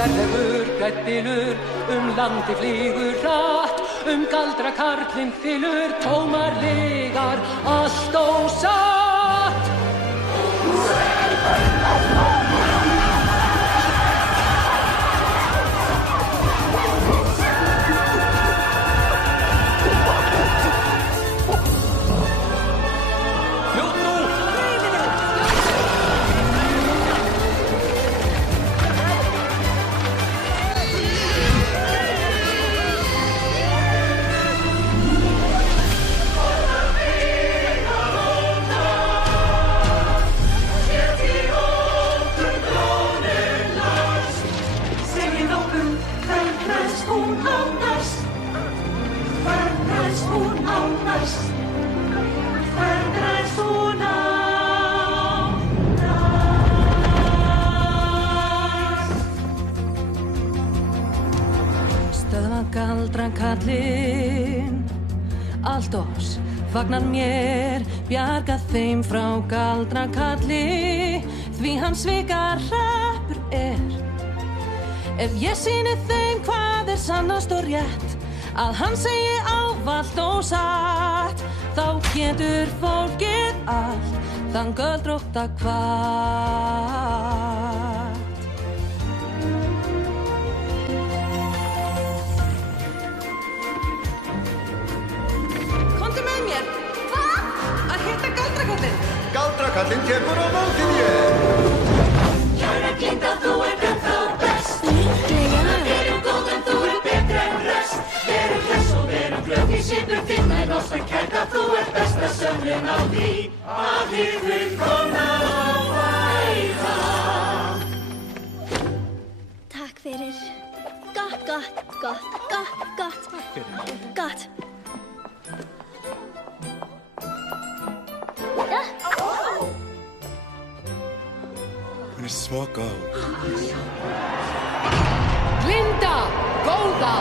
Ferlegur, græddilur, landi flýgur hratt, galdrakarlinn þylur, tómar lygar, allt ósatt. Galdrakallinn, allt oss fagnar mér, bjargað þeim frá galdrakalli, því hann svikar hrappur er. Ef ég sýni þeim hvað sannast og rétt, að hann segi ávallt og satt, þá getur fólkið allt, þann göldrótta kvatt. Galdrakallinn tekur á móti þér. Kæra blinda, þú ennþá best. Verum góðan, þú betri en rest. Verum hress og verum glögg í svipur þinn, en ástan kærða, þú besta sönnun á því að hið fullkomna og væra. Takk fyrir. Gott. Hún svo góð. Linda, góða!